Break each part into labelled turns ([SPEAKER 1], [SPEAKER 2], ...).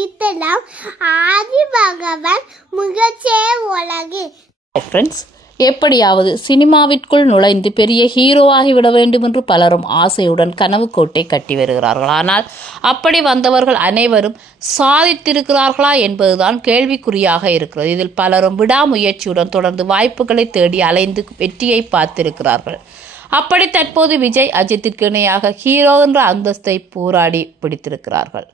[SPEAKER 1] அளித்தலாம் ஆதி பகவான் முகச்சே உலகு
[SPEAKER 2] ஃப்ரெண்ட்ஸ் எப்படியாவது சினிமாவிற்குள் நுழைந்து பெரிய ஹீரோவாகிவிட வேண்டும் என்று பலரும் ஆசையுடன் கனவு கோட்டை கட்டி வருகிறார்கள். ஆனால் அப்படி வந்தவர்கள் அனைவரும் சாதித்திருக்கிறார்களா என்பதுதான் கேள்விக்குறியாக இருக்கிறது. இதில் பலரும் விடாமுயற்சியுடன் தொடர்ந்து வாய்ப்புகளை தேடி அலைந்து வெற்றியை பார்த்திருக்கிறார்கள். அப்படி தற்போது விஜய் அஜித்திற்கு இணையாக ஹீரோ என்ற அந்தஸ்தை போராடி பிடித்திருக்கிறார்கள்.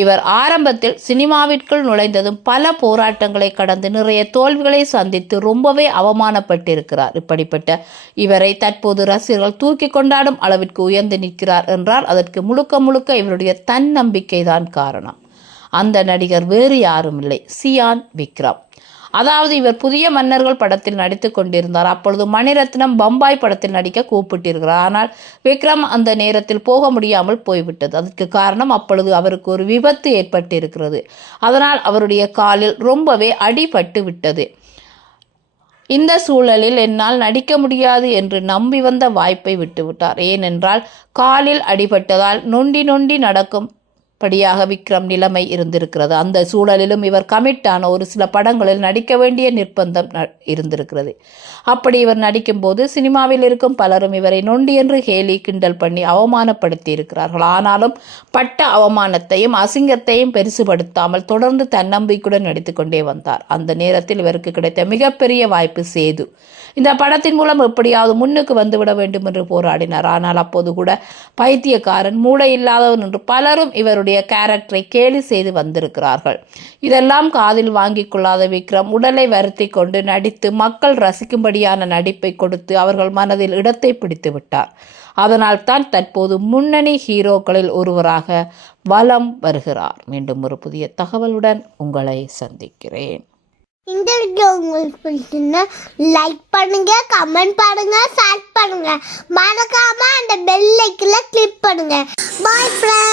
[SPEAKER 2] இவர் ஆரம்பத்தில் சினிமாவிற்குள் நுழைந்ததும் பல போராட்டங்களை கடந்து நிறைய தோல்விகளை சந்தித்து ரொம்பவே அவமானப்பட்டிருக்கிறார். இப்படிப்பட்ட இவரை தற்போது ரசிகர்கள் தூக்கி கொண்டாடும் அளவிற்கு உயர்ந்து நிற்கிறார் என்றால் அதற்கு முழுக்க முழுக்க இவருடைய தன்னம்பிக்கை தான் காரணம். அந்த நடிகர் வேறு யாரும் இல்லை. சியான் விக்ரம். அதாவது இவர் புதிய மன்னர்கள் படத்தில் நடித்து கொண்டிருந்தார். அப்பொழுது மணிரத்னம் பம்பாய் படத்தில் நடிக்க கூப்பிட்டிருக்கிறார். ஆனால் விக்ரம் அந்த நேரத்தில் போக முடியாமல் போய்விட்டது. அதற்கு காரணம் அப்பொழுது அவருக்கு ஒரு விபத்து ஏற்பட்டிருக்கிறது. அதனால் அவருடைய காலில் ரொம்பவே அடிபட்டு விட்டது. இந்த சூழலில் என்னால் நடிக்க முடியாது என்று நம்பி வந்த வாய்ப்பை விட்டுவிட்டார். ஏனென்றால் காலில் அடிபட்டதால் நொண்டி நொண்டி நடக்கும் படியாக விக்ரம் நிலைமை இருந்திருக்கிறது. அந்த சூழலிலும் இவர் கமிட்டான ஒரு சில படங்களில் நடிக்க வேண்டிய நிர்பந்தம் ந- இருந்திருக்கிறது. அப்படி இவர் நடிக்கும்போது சினிமாவில் இருக்கும் பலரும் இவரை நொண்டி என்று ஹேலி கிண்டல் பண்ணி அவமானப்படுத்தி இருக்கிறார்கள் ஆனாலும் பட்ட அவமானத்தையும் அசிங்கத்தையும் பெருசுபடுத்தாமல் தொடர்ந்து தன்னம்பிக்கையுடன் நடித்துக்கொண்டே வந்தார். அந்த நேரத்தில் இவருக்கு கிடைத்த மிகப்பெரிய வாய்ப்பு சேது. இந்த படத்தின் மூலம் எப்படியாவது முன்னுக்கு வந்துவிட வேண்டும் என்று போராடினார். ஆனால் அப்போது கூட பைத்தியக்காரன் மூளை இல்லாதவன் என்று பலரும் இவருடைய கேரக்டரை கேலி செய்து வந்திருக்கிறார்கள். இதெல்லாம் காதில் வாங்கிக் கொள்ளாத விக்ரம் உடலை வருத்தி கொண்டு நடித்து மக்கள் ரசிக்கும்படியான நடிப்பை கொடுத்து அவர்கள் மனதில் இடத்தை பிடித்து விட்டார். அதனால் தான் தற்போது முன்னணி ஹீரோக்களில் ஒருவராக வலம் வருகிறார். மீண்டும் ஒரு புதிய தகவலுடன் உங்களை சந்திக்கிறேன்.
[SPEAKER 1] இந்த வீடியோ உங்களுக்கு பிடிச்சிருந்தா லைக் பண்ணுங்க கமெண்ட் பண்ணுங்க ஷேர் பண்ணுங்க. மறக்காம அந்த பெல் ஐக்கில் கிளிக் பண்ணுங்க. பாய் ஃப்ரெண்ட்